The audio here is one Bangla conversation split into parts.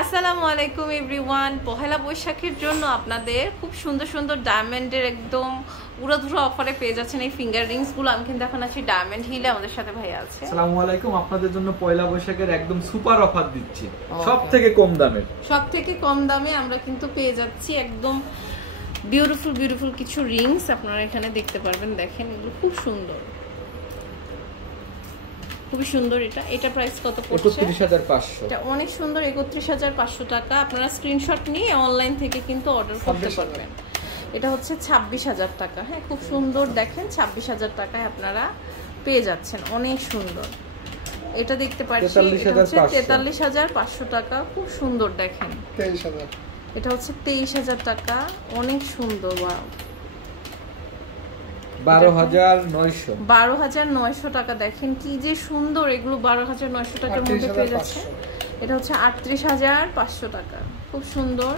আসসালামু আলাইকুম এভরিওয়ান। পহেলা বৈশাখের জন্য আপনাদের খুব সুন্দর সুন্দর ডায়মন্ডের একদম উড়াধুরা অফারে পেয়ে যাচ্ছেন এই ফিঙ্গার রিংসগুলো। আমি কিন্তু এখন আছি ডায়মন্ড হিলে, আমাদের সাথে ভাই আছে। আসসালামু আলাইকুম, আপনাদের জন্য পয়লা বৈশাখের একদম সুপার অফার দিচ্ছি, সবথেকে কম দামে। সবথেকে কম দামে আমরা কিন্তু পেয়ে যাচ্ছি একদম বিউটিফুল বিউটিফুল কিছু রিংস। আপনারা এখানে দেখতে পারবেন, দেখেন এগুলো খুব সুন্দর, খুবই সুন্দর। এটা প্রাইস কত পড়ছে? 31500। এটা অনেক সুন্দর, 31500 টাকা। আপনারা স্ক্রিনশট নিয়ে অনলাইন থেকে কিন্তু অর্ডার করতে পারবেন। এটা হচ্ছে 26000 টাকা। হ্যাঁ, খুব সুন্দর, দেখেন 26000 টাকায় আপনারা পেয়ে যাচ্ছেন, অনেক সুন্দর। এটা দেখতে পাচ্ছি 43500 টাকা, খুব সুন্দর, দেখেন 23000। এটা হচ্ছে 23000 টাকা, অনেক সুন্দর। ওয়াও, 12900 টাকা। দেখেন কি যে সুন্দর, এগুলো 12900 টাকার মধ্যে পেয়ে যাচ্ছে। এটা হচ্ছে 38500 টাকা, খুব সুন্দর।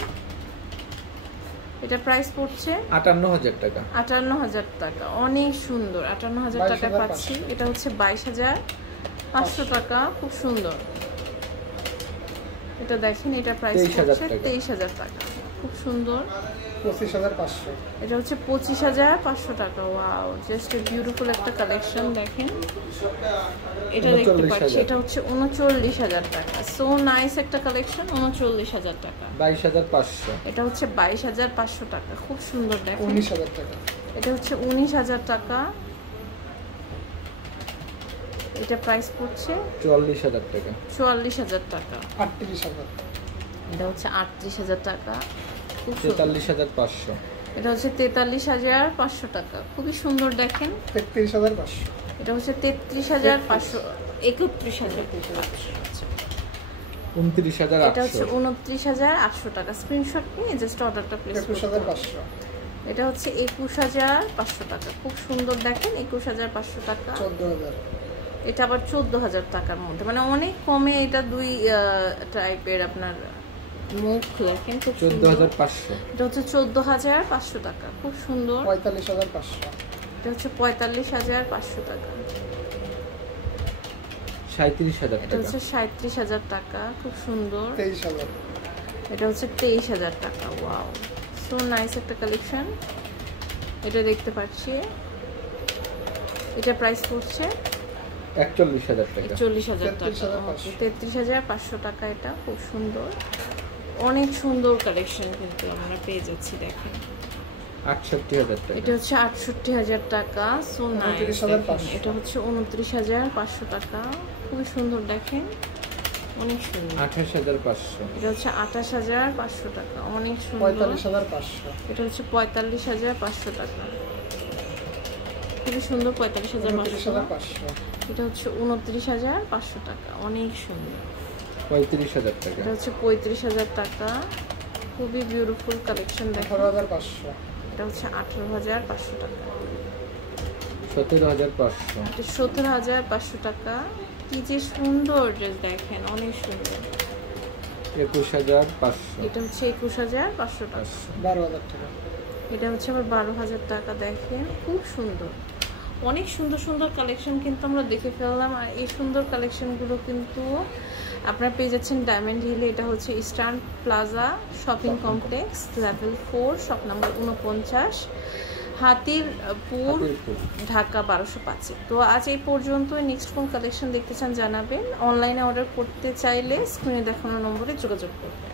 এটা প্রাইস পড়ছে 58000 টাকা। 58000 টাকা, অনেক সুন্দর। 58000 টাকা পাচ্ছি। এটা হচ্ছে 22500 টাকা, খুব সুন্দর। এটা দেখেন, এটা প্রাইস পড়ছে 23000 টাকা, খুব সুন্দর। 25500। এটা হচ্ছে 25500 টাকা। ওয়াও, জাস্ট এ বিউটিফুল একটা কালেকশন। দেখেন এটা দেখতে পাচ্ছি, এটা হচ্ছে 39000 টাকা। সো নাইস একটা কালেকশন। 39000 টাকা। 22500। এটা হচ্ছে 22500 টাকা, খুব সুন্দর। দেখেন 19000 টাকা। এটা হচ্ছে 19000 টাকা। এটা প্রাইস পড়ছে 44000 টাকা। 44000 টাকা। 38000। এটা হচ্ছে 38000 টাকা, 43500। এটা হচ্ছে 43500 টাকা, খুবই সুন্দর। দেখেন 33500। এটা হচ্ছে 33500, 31000, 29800। এটা হচ্ছে 29800 টাকা। স্ক্রিনশট নিয়ে জাস্ট অর্ডারটা প্লেস করুন। 21500। এটা হচ্ছে 21500 টাকা, খুব সুন্দর। দেখেন 21500 টাকা। 14000। এটা আবার 14000 টাকার মধ্যে, মানে অনেক কমে। এটা দুই টাইপের আপনার মুখ, দেখেন খুব সুন্দর। 14500। এটা হচ্ছে 14500 টাকা, খুব সুন্দর। 45500। এটা হচ্ছে 45500 টাকা। 37000 এটা টাকা। হচ্ছে 37000 টাকা, খুব সুন্দর। 23000। এটা হচ্ছে 23000 টাকা। ওয়াও, সো নাইস একটা কালেকশন। এটা দেখতে পাচ্ছি, এটা প্রাইস পড়ছে 41000 টাকা। 40000 টাকা। 33500 টাকা। এটা খুব সুন্দর, অনেক সুন্দর কালেকশন কিন্তু আমরা পেয়ে যাচ্ছি। দেখেন 68000 টাকা। এটা হচ্ছে 68000 টাকা। So nice. এটা হচ্ছে 29500 টাকা, খুবই সুন্দর। দেখেন অনেক সুন্দর। 28500। এটা হচ্ছে 28500 টাকা, অনেক সুন্দর। 45500। এটা হচ্ছে 45500 টাকা, খুবই সুন্দর। 45500। এটা হচ্ছে 29500 টাকা, অনেক সুন্দর। 35000 টাকা। এটা হচ্ছে 35000 টাকা, খুবই বিউটিফুল কালেকশন। দেখেন 18500। এটা হচ্ছে 18500 টাকা। 17500। এটা 17500 টাকা, কি যে সুন্দর ড্রেস, দেখেন অনেক সুন্দর। 21500। এটা হচ্ছে 21500 টাকা। 12000 টাকা। এটা হচ্ছে আবার 12000 টাকা। দেখেন খুব সুন্দর, অনেক সুন্দর সুন্দর কালেকশন কিন্তু আমরা দেখে ফেললাম। আর এই সুন্দর কালেকশনগুলো কিন্তু আপনারা পেয়ে যাচ্ছেন ডায়মন্ড হিলে। এটা হচ্ছে eastern plaza shopping complex, level 4, shop number 49, Hatirpul, Dhaka 1205। তো আজ এই পর্যন্ত। নেক্সট কোন কালেকশন দেখতে চান জানাবেন। অনলাইনে অর্ডার করতে চাইলে স্ক্রিনে দেখানো নম্বরে যোগাযোগ করবেন।